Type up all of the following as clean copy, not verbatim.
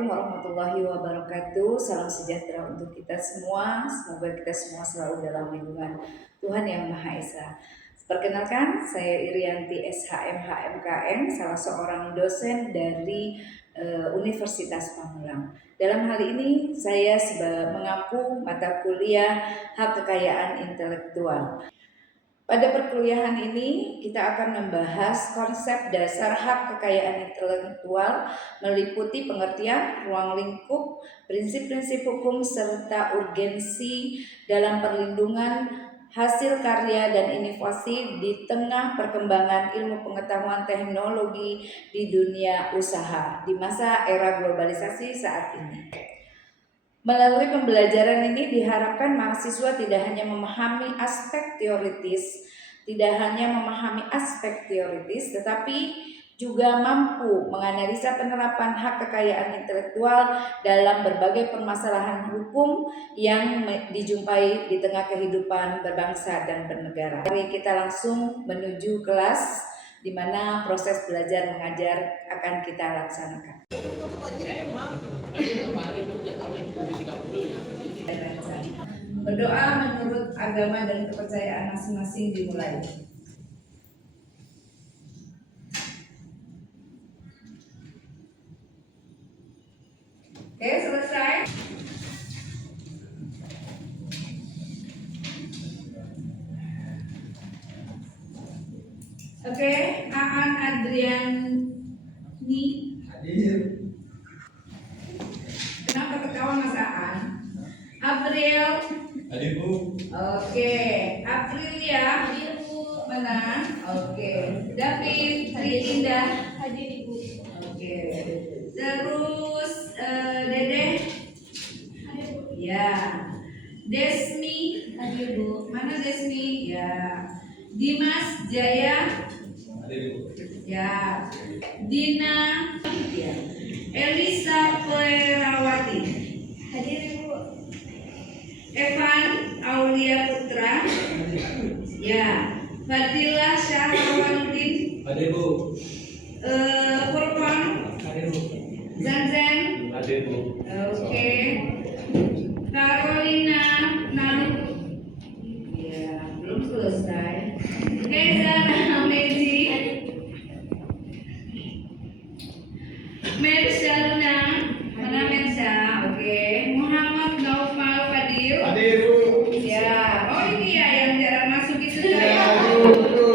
Assalamualaikum warahmatullahi wabarakatuh. Salam sejahtera untuk kita semua. Semoga kita semua selalu dalam lindungan Tuhan Yang Maha Esa. Perkenalkan, saya Irianti SHM HMKN, salah seorang dosen dari Universitas Pamulang. Dalam hal ini saya mengampu mata kuliah Hak Kekayaan Intelektual. Pada perkuliahan ini kita akan membahas konsep dasar hak kekayaan intelektual meliputi pengertian, ruang lingkup, prinsip-prinsip hukum serta urgensi dalam perlindungan hasil karya dan inovasi di tengah perkembangan ilmu pengetahuan teknologi di dunia usaha di masa era globalisasi saat ini. Melalui pembelajaran ini diharapkan mahasiswa tidak hanya memahami aspek teoritis, tetapi juga mampu menganalisa penerapan hak kekayaan intelektual dalam berbagai permasalahan hukum yang dijumpai di tengah kehidupan berbangsa dan bernegara. Mari kita langsung menuju kelas di mana proses belajar mengajar akan kita laksanakan. Berdoa menurut agama dan kepercayaan masing-masing dimulai. Oke, selesai. Oke, Aan Adriani. Hadir. Kenapa ketawa Mas Aan? April. Hadir Bu. Oke, Aprilia. Hadir Bu. Mana? Oke. David, Tri Indah. Hadir Ibu. Oke. Terus Dede. Hadir Bu. Ya. Desmi. Hadir Bu. Mana Desmi? Ya. Dimas Jaya. Hadir Bu. Ya. Dina. Ya. Elisa Perawati. Hadir Ibu. Evan Aulia Putra. Ya. Fadila Syahrawardin. Hadir Bu. Furqan. Hadir Bu. Zanzan. Hadir Bu. Oke. Carolina Nam. Ya, belum selesai. Hezana Meji. Mersalna. Mana Mersa? Oke. Muhammad Naufal Fadil. Hadir Bu. Ya, oh ini ya yang jarang masuk itu ya. Ya,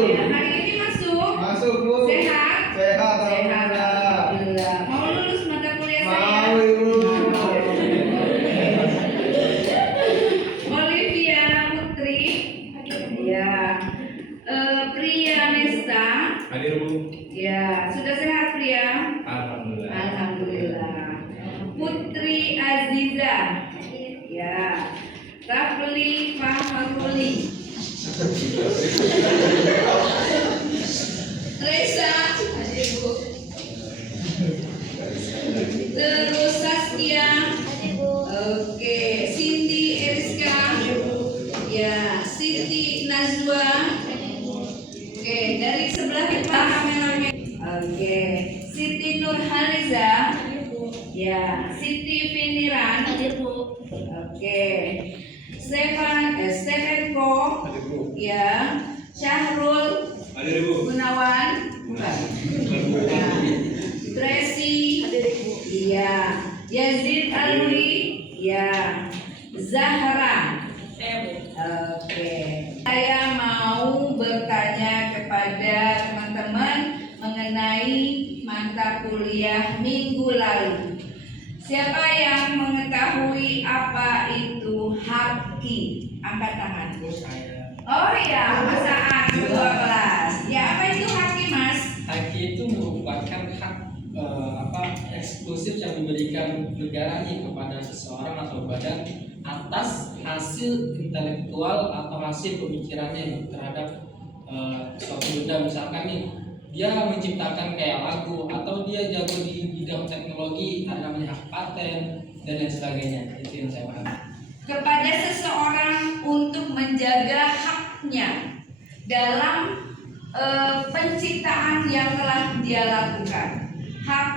Ya, hari ini masuk. Masuk Bu. Sehat? Sehat, Sehat. alhamdulillah. Alhamdulillah. Mau lulus mata kuliah saya? Mau Ibu. Olivia Putri. Ya. Priya Nesta. Hadir Bu. Ya, sudah sehat Priya? Alhamdulillah. Alhamdulillah. Putri Aziza. Ya. Rafli Fahmuli. Reza. Hadir Bu. Terus Saskia. Hadir Bu. Oke, Cindy Eriska. Ya, Siti Najwa. Hadir Bu. Oke, dari sebelah kita rame-rame. Oke, Siti Nurhaliza. Hadir Bu. Ya, Siti Finiran. Hadir Bu. Oke, Stefanko. Hadir Bu. Ya, Syahrul Hadir Bu. Gunawan. Bukan. Ya, Tracy. Hadir Bu. Iya, Yazid Alwi. Ya, Zahra. Oke, saya mau bertanya kepada teman-teman mengenai mata kuliah minggu lalu. Siapa yang mengetahui apa itu haki? Angkat tangan. Oh iya, Mas Aan, ketua kelas. Ya, apa itu haki, Mas? Haki itu merupakan hak eksklusif yang diberikan negara nih kepada seseorang atau badan atas hasil intelektual atau hasil pemikirannya terhadap suatu benda. Misalkan nih dia menciptakan kayak lagu atau dia jago di bidang teknologi, ada namanya hak paten dan lain sebagainya. Itu yang saya pahami. Kepada seseorang untuk menjaga haknya dalam penciptaan yang telah dia lakukan. Hak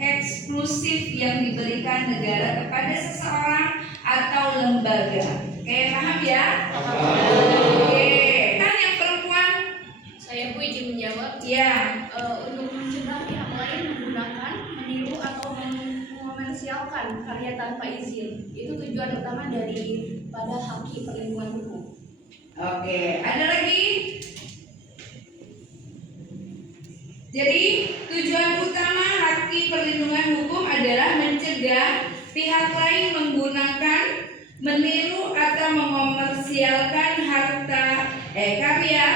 eksklusif yang diberikan negara kepada seseorang atau lembaga. Oke, paham ya? Oke, kan yang perempuan? Saya Bu izin menjawab. Ya. Untuk mencegah pihak lain menggunakan, meniru atau mengomersialkan karya tanpa izin. Itu tujuan utama daripada haki perlindungan hukum. Oke, ada lagi? Jadi tujuan utama haki perlindungan hukum adalah mencegah pihak lain menggunakan, meniru atau mengomersialkan karya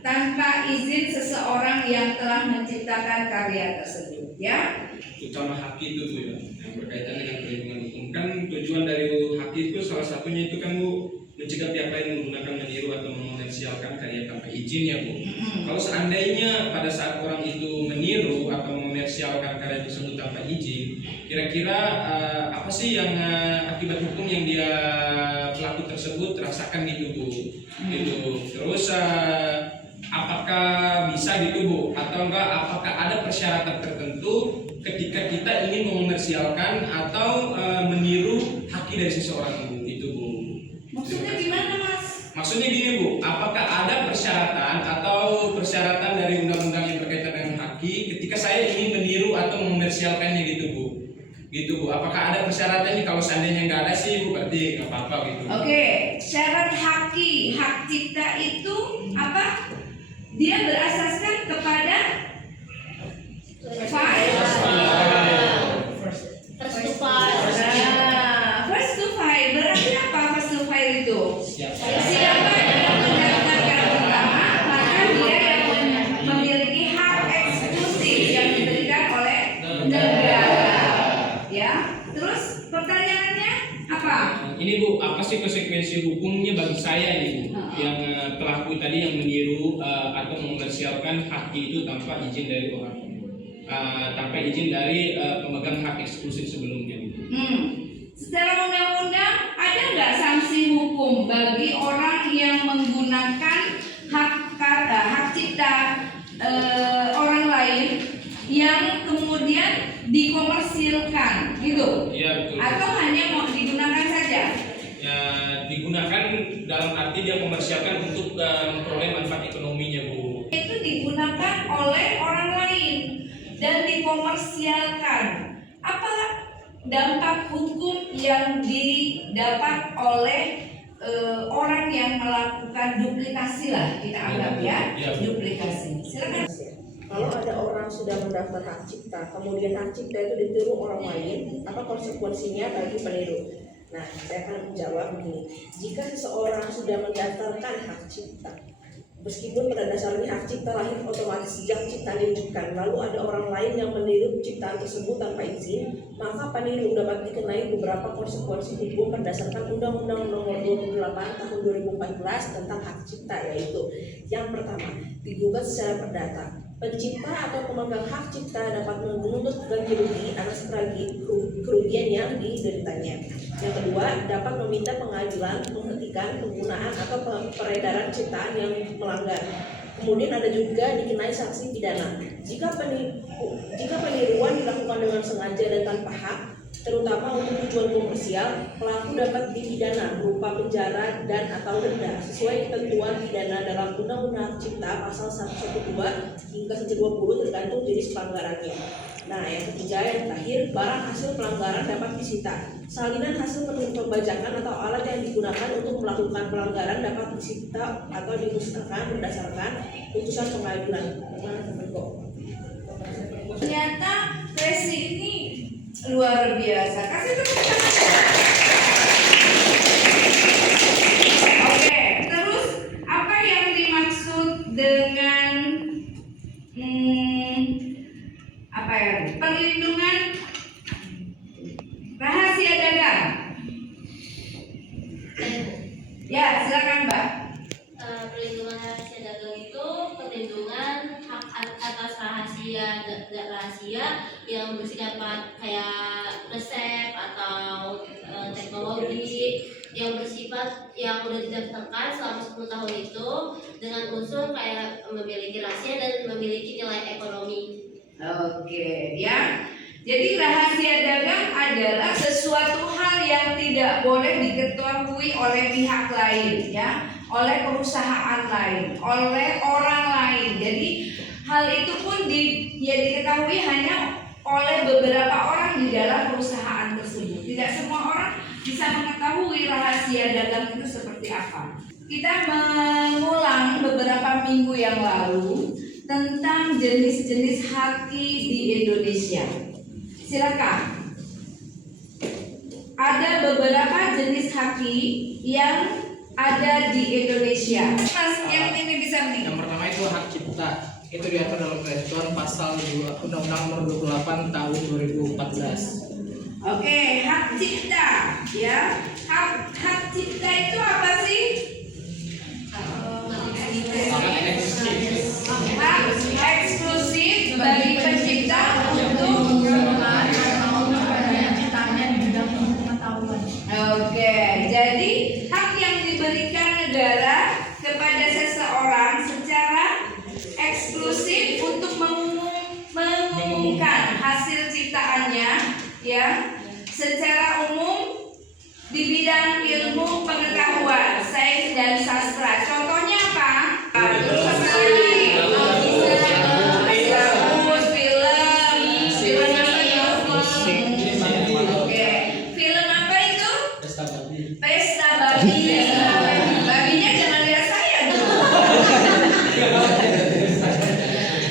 tanpa izin seseorang yang telah menciptakan karya tersebut, ya. Utama haki itu Bu ya, yang berkaitan dengan perlindungan hukum. Kan tujuan dari haki itu salah satunya itu kan Bu, mencegah pihak lain menggunakan, meniru atau mengomersialkan karya tanpa izin ya Bu. Kalau seandainya pada saat orang itu meniru atau mengomersialkan karya tersebut tanpa izin, kira-kira apa sih yang akibat hukum yang dia pelaku tersebut rasakan gitu Bu? Gitu. Terus apakah bisa gitu Bu? Atau enggak? Apakah ada persyaratan tertentu ketika kita ingin mengomersialkan atau meniru haki dari seseorang Bu? Itu Bu. Maksudnya gimana, Mas? Maksudnya gini Bu, apakah ada persyaratan dari undang-undang yang berkaitan dengan haki ketika saya ingin meniru atau mengomersialkannya gitu Bu? Gitu Bu, apakah ada persyaratannya? Kalau seandainya nggak ada sih Bu, berarti nggak apa-apa gitu. Oke, syarat hak cipta itu apa? Dia berasaskan kepada file. First to file. First to file berarti apa? First to file itu Siapa? siapa yang mendaftarkan pertama, maka dia yang memiliki hak eksklusif yang diberikan oleh negara. Ya, terus pertanyaannya apa? Ini Bu, apa sih konsekuensi hukumnya bagi saya ini Bu? Yang pelaku tadi yang meniru atau mengomersialkan haki itu tanpa izin dari orang, tanpa izin dari pemegang hak eksklusif sebelumnya gitu. Secara undang-undang ada nggak sanksi hukum bagi orang yang menggunakan hak cipta orang lain yang kemudian dikomersilkan gitu? Iya betul. Atau hanya mau digunakan saja? Ya, digunakan dalam arti dia komersialkan untuk memperoleh manfaat ekonominya Bu. Itu digunakan oleh orang lain dan dikomersialkan. Apa dampak hukum yang didapat oleh orang yang melakukan duplikasi lah kita anggap ya, duplikasi. Silakan. Kalau ada orang sudah mendaftar hak cipta, kemudian hak cipta itu ditiru orang lain, apa konsekuensinya bagi peniru? Nah, saya akan menjawab begini. Jika seseorang sudah mendaftarkan hak cipta, meskipun pada dasarnya hak cipta lahir otomatis sejak ciptaan diwujudkan, lalu ada orang lain yang meniru ciptaan tersebut tanpa izin, maka peniru dapat dikenai beberapa konsekuensi hukum berdasarkan Undang-Undang Nomor 28 Tahun 2014 tentang hak cipta, yaitu yang pertama, digugat secara perdata. Pencipta atau pemegang hak cipta dapat menuntut ganti rugi atas kerugian yang dideritanya. Yang kedua, dapat meminta pengadilan menghentikan penggunaan atau peredaran ciptaan yang melanggar. Kemudian ada juga dikenai sanksi pidana. Jika peniruan dilakukan dengan sengaja dan tanpa hak, terutama untuk tujuan komersial, pelaku dapat dipidana berupa penjara dan atau denda sesuai ketentuan pidana dalam Undang-Undang Cipta pasal 112 hingga 120 tergantung jenis pelanggarannya. Nah, yang ketiga, yang terakhir, barang hasil pelanggaran dapat disita. Salinan hasil pembajakan atau alat yang digunakan untuk melakukan pelanggaran dapat disita atau dimusnahkan berdasarkan putusan pengadilan. Ternyata Resi ini luar biasa. Kasih tepuk tangan. Oke, terus apa yang dimaksud dengan perlindungan rahasia dagang? Ya, silakan Mbak. Perlindungan rahasia dagang itu perlindungan hak atas rahasia yang bersifat kayak resep atau teknologi yang bersifat yang sudah didaftarkan selama 10 tahun itu dengan unsur kayak memiliki rahasia dan memiliki nilai ekonomi. Oke, ya. Jadi rahasia dagang adalah sesuatu hal yang tidak boleh diketahui oleh pihak lain, ya, oleh perusahaan lain, oleh orang lain. Jadi hal itu pun diketahui hanya oleh beberapa orang di dalam perusahaan tersebut. Tidak semua orang bisa mengetahui rahasia dagang itu seperti apa. Kita mengulang beberapa minggu yang lalu tentang jenis-jenis haki di Indonesia. Silakan. Ada beberapa jenis haki yang ada di Indonesia. Mas, yang ini bisa nih. Yang pertama itu hak cipta. Itu diatur dalam Ketentuan Pasal Undang-Undang Nomor 28 Tahun 2014. Oke, hak cipta, ya. Hak cipta itu apa sih? Hak eksklusif bagi pencipta untuk Oke, jadi hak yang diberikan negara kepada seseorang secara eksklusif untuk mengumumkan hasil ciptaannya, ya, secara umum di bidang ilmu pengetahuan, sains dan sastra. Contohnya apa? Terus apa lagi? Film apa itu? Oke, film apa itu? Pesta babi. Babinya jangan lihat saya tuh.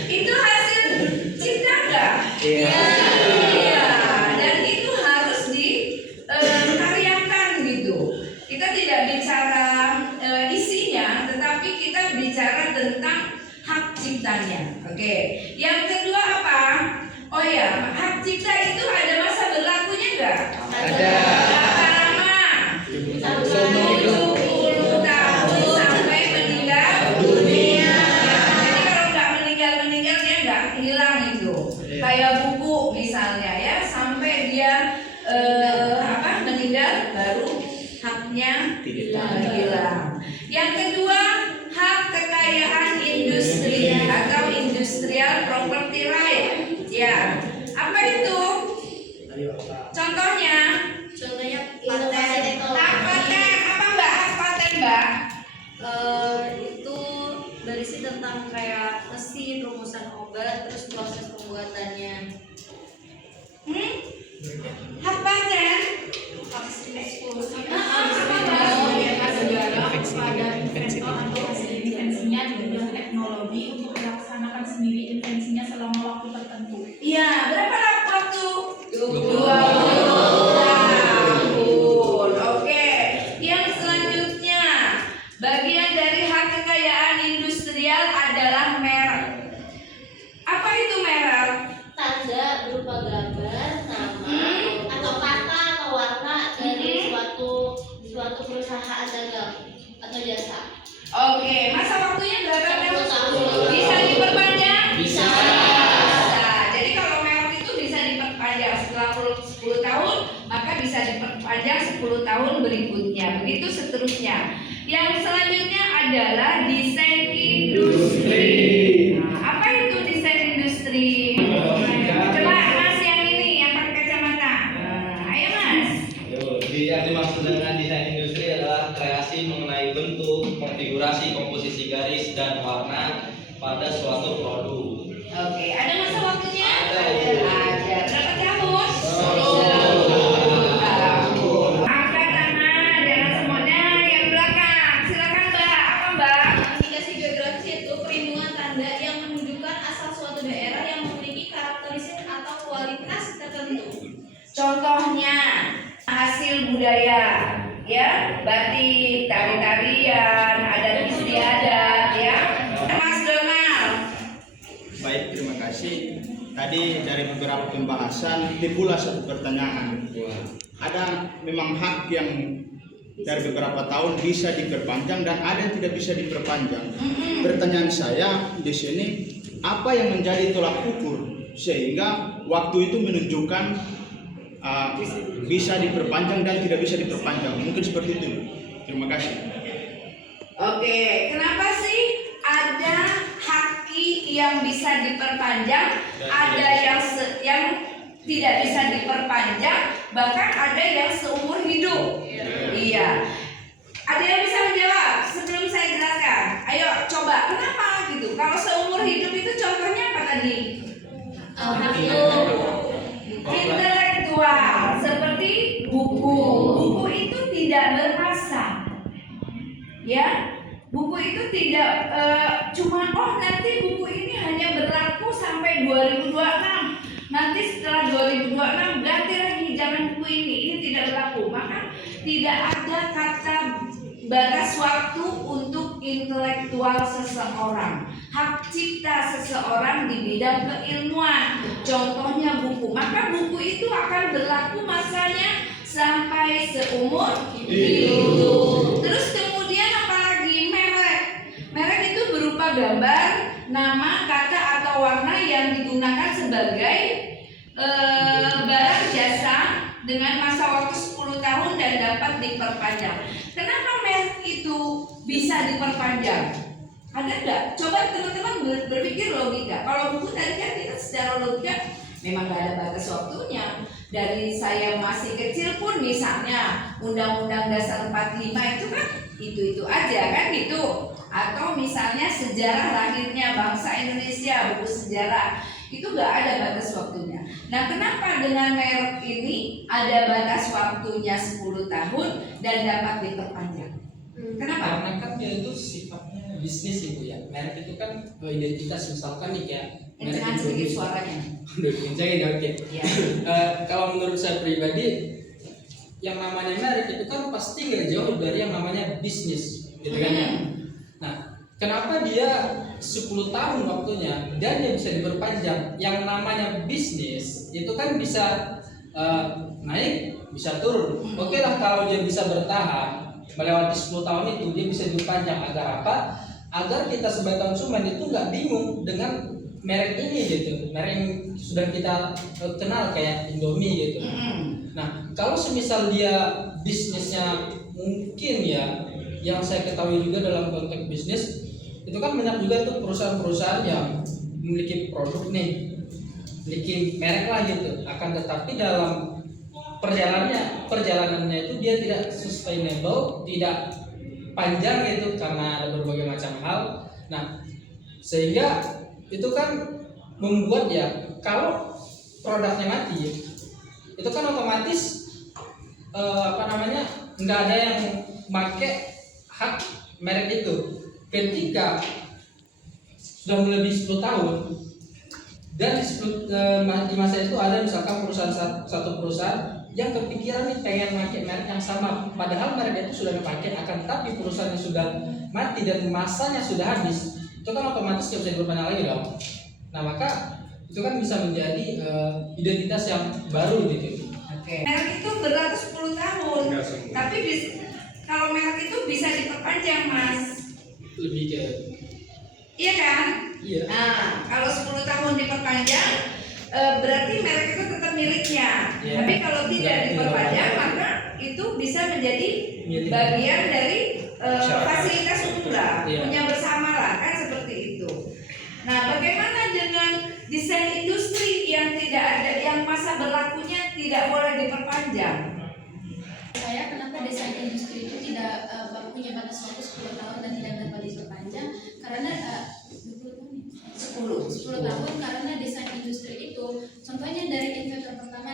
Itu hasil cipta enggak? Iya. Dan itu harus dikaryakan gitu. Kita tidak bicara isinya, tetapi kita bicara tentang hak ciptanya. Oke. Yang kedua apa? Oh ya, hak cipta itu ada masa berlakunya enggak? Ada. Berapa lama? 70 tahun sampai meninggal dunia. Jadi kalau nggak meninggal dia nggak hilang itu. Kayak buku misalnya, ya, sampai dia meninggal baru haknya hilang. Yang kedua, hak kekayaan industri atau industrial property right. Ya, apa itu? Contohnya? Paten. Hak paten apa Mbak? Hak paten Mbak? Itu berisi tentang kayak mesin, rumusan obat, terus proses pembuatannya. Hak paten? Invensinya di bidang teknologi untuk melaksanakan sendiri invensinya selama waktu tertentu. Iya, berapa waktu? 20 tahun. Oke. Yang selanjutnya, bagian dari hak kekayaan industrial adalah merek. Apa itu merek? Tanda berupa gambar, nama, atau kata atau warna dari suatu perusahaan dagang atau jasa. Oke, masa waktunya berapa? 10 tahun. Bisa diperpanjang? Bisa. Jadi kalau merek itu bisa diperpanjang setelah 10 tahun, maka bisa diperpanjang 10 tahun berikutnya. Begitu seterusnya. Yang selanjutnya adalah desain industri. Nah, apa itu desain industri? Coba Mas yang ini yang pakai kacamata. Ayo Mas. Yang dimaksud dengan desain industri adalah kreasi mengenai bentuk, konfigurasi, komposisi garis, dan warna pada suatu produk. Oke, ada masa waktunya? Ada. Ada. Berapa tahun? 10 tahun. Angkat tangan jangan semuanya yang belakang. Silakan Mbak. Apa Mbak? Indikasi geografis itu perlindungan tanda yang menunjukkan asal suatu daerah yang memiliki karakteristik atau kualitas tertentu. Contohnya hasil budaya, ya, batik, tari-tarian, adat istiadat, ya. Mas Donald. Baik, terima kasih. Tadi dari beberapa pembahasan timbullah satu pertanyaan. Ada memang hak yang dari beberapa tahun bisa diperpanjang dan ada yang tidak bisa diperpanjang. Pertanyaan saya di sini, apa yang menjadi tolak ukur sehingga waktu itu menunjukkan bisa diperpanjang dan tidak bisa diperpanjang? Mungkin seperti itu. Terima kasih. Oke, kenapa sih ada haki yang bisa diperpanjang, ada yang tidak bisa diperpanjang, bahkan ada yang seumur hidup. Iya. Ada yang bisa menjawab sebelum saya jelaskan? Ayo coba, kenapa gitu? Kalau seumur hidup itu contohnya apa tadi? Intelektual, seperti buku. Buku itu tidak berasa. Ya, buku itu tidak cuma nanti buku ini hanya berlaku sampai 2026. Nanti setelah 2026 ganti lagi, jangan buku ini tidak berlaku. Maka tidak ada kata batas waktu untuk intelektual seseorang, hak cipta seseorang di bidang keilmuan. Contohnya buku, maka buku itu akan berlaku masanya sampai seumur hidup. Terus kemudian apalagi merek. Merek itu berupa gambar, nama, kata atau warna yang digunakan sebagai barang jasa dengan masa waktu 10 tahun dan dapat diperpanjang. Kenapa merek itu bisa diperpanjang? Ada nggak? Coba teman-teman berpikir logika. Kalau buku tadi kan kita secara logika memang nggak ada batas waktunya. Dari saya masih kecil pun misalnya Undang-Undang Dasar 45 itu kan itu aja kan gitu. Atau misalnya sejarah lahirnya bangsa Indonesia, buku sejarah, itu nggak ada batas waktunya. Nah, kenapa dengan merek ini ada batas waktunya 10 tahun dan dapat diperpanjang? Kenapa? Karena kan dia itu sifatnya bisnis Ibu ya. Merek itu kan identitas, misalkan nih kayak merek Jangan sedikit suaranya. Udah kencangin ya, oke. Ya. Kalau menurut saya pribadi, yang namanya merek itu kan pasti nggak jauh dari yang namanya bisnis, gitu kan ya. Nah, kenapa dia 10 tahun waktunya dan dia bisa diperpanjang? Yang namanya bisnis itu kan bisa naik, bisa turun. Oke lah kalau dia bisa bertahan melewati 10 tahun itu, dia bisa diperpanjang. Agar apa? Agar kita sebagai konsumen itu nggak bingung dengan merek ini gitu, merek yang sudah kita kenal kayak Indomie gitu. Nah, kalau semisal dia bisnisnya mungkin ya, yang saya ketahui juga dalam konteks bisnis itu kan banyak juga tuh perusahaan-perusahaan yang memiliki produk nih, memiliki merek lah gitu. Akan tetapi dalam perjalanannya itu dia tidak sustainable, tidak panjang gitu karena ada berbagai macam hal. Nah, sehingga itu kan membuat ya kalau produknya mati itu kan otomatis nggak ada yang make hak merek itu. Ketika sudah melebihi 10 tahun dan di masa itu ada misalkan satu perusahaan yang kepikiran nih pengen pakai merek yang sama, padahal merek itu sudah dipakai, akan tetapi perusahaannya sudah mati dan masanya sudah habis, itu kan otomatis tidak bisa diperpanjang lagi dong. Nah, maka itu kan bisa menjadi identitas yang baru gitu. Oke. Merek itu berlaku 10 tahun, tapi kalau merek itu bisa diperpanjang, Mas. Lebih ke Iya kan? iya. Nah, kalau 10 tahun diperpanjang, berarti merek itu tetap miliknya. Iya. Tapi kalau tidak diperpanjang, maka itu bisa menjadi Milik. bagian dari fasilitas umum lah, Iya. punya bersama lah, kan seperti itu. Nah, bagaimana dengan desain industri yang tidak ada, yang masa berlakunya tidak boleh diperpanjang? Saya kenapa desain industri itu tidak punya batas waktu 10 tahun dan tidak dapat diperpanjang karena 10 tahun karena desain industri itu contohnya dari inventor pertama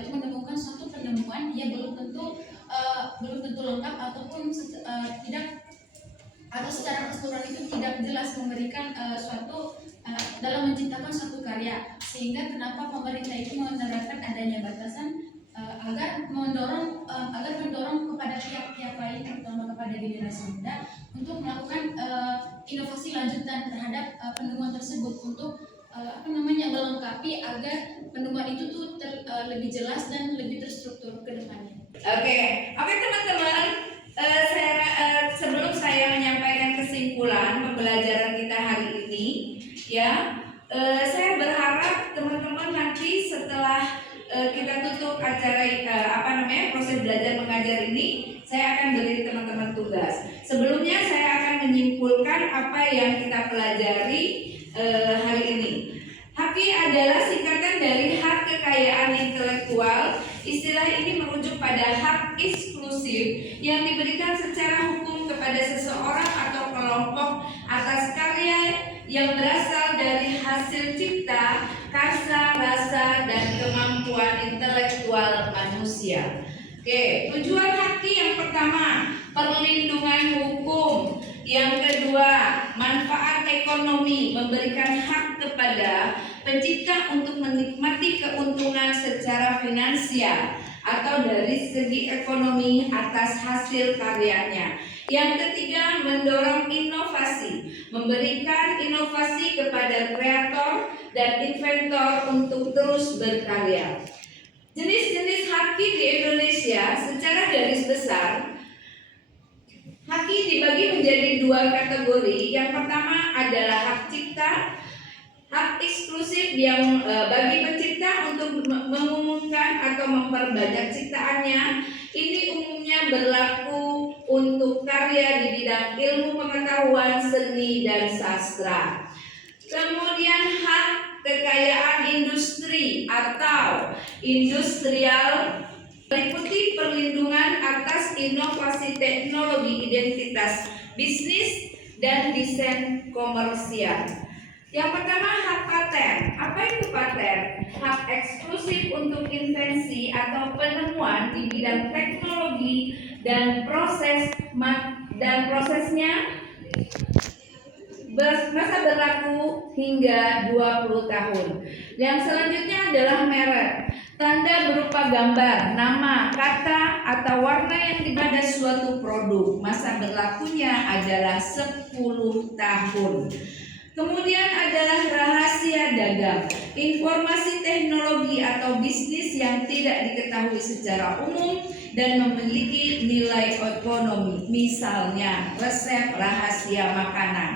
itu menemukan suatu penemuan dia belum tentu lengkap ataupun tidak atau secara keseluruhan itu tidak jelas memberikan suatu dalam menciptakan suatu karya, sehingga kenapa pemerintah itu menerapkan adanya batasan agar mendorong kepada pihak-pihak lain terutama kepada generasi muda untuk melakukan inovasi lanjutan terhadap penemuan tersebut untuk melengkapi agar penemuan itu tuh lebih jelas dan lebih terstruktur ke depannya. Oke, teman-teman, sebelum saya menyampaikan kesimpulan pembelajaran kita hari ini, ya, saya berharap teman-teman nanti setelah kita tutup acara proses belajar mengajar ini, saya akan beri teman-teman tugas. Sebelumnya saya akan menyimpulkan apa yang kita pelajari hari ini. HAKI adalah singkatan dari hak kekayaan intelektual, istilah ini merujuk pada hak eksklusif yang diberikan secara hukum kepada seseorang atau kelompok atas karya yang berasal dari hasil cipta, karsa, rasa, dan kemampuan intelektual manusia. Oke, tujuan haki yang pertama, perlindungan hukum. Yang kedua, manfaat ekonomi, memberikan hak kepada pencipta untuk menikmati keuntungan secara finansial atau dari segi ekonomi atas hasil karyanya. Yang ketiga, mendorong inovasi, memberikan inovasi kepada kreator dan inventor untuk terus berkarya. Jenis-jenis haki di Indonesia secara garis besar, haki dibagi menjadi dua kategori. Yang pertama adalah hak cipta, hak eksklusif yang bagi pencipta untuk mengumumkan atau memperbanyak ciptaannya. Ini umumnya berlaku untuk karya di bidang ilmu pengetahuan, seni, dan sastra. Kemudian hak kekayaan industri atau industrial meliputi perlindungan atas inovasi teknologi, identitas bisnis, dan desain komersial. Yang pertama, hak paten. Apa itu paten? Hak eksklusif untuk invensi atau penemuan di bidang teknologi dan prosesnya masa berlaku hingga 20 tahun. Yang selanjutnya adalah merek. Tanda berupa gambar, nama, kata, atau warna yang pada suatu produk. Masa berlakunya adalah 10 tahun. Kemudian adalah rahasia dagang, informasi teknologi atau bisnis yang tidak diketahui secara umum dan memiliki nilai ekonomi, misalnya resep rahasia makanan.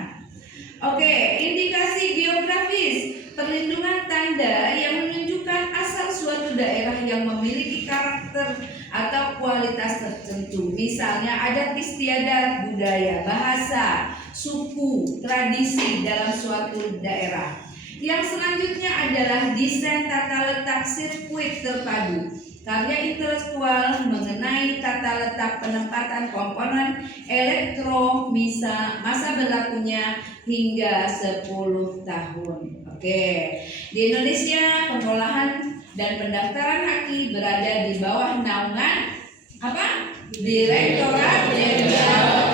Oke, indikasi geografis, perlindungan tanda yang menunjukkan asal suatu daerah yang memiliki karakter atau kualitas tertentu, misalnya adat istiadat, budaya, bahasa, suku, tradisi dalam suatu daerah. Yang selanjutnya adalah desain tata letak sirkuit terpadu, karya intelektual mengenai tata letak penempatan komponen elektro, masa berlakunya hingga 10 tahun. Oke, di Indonesia pengolahan dan pendaftaran haki berada di bawah naungan apa? Direktorat Jenderal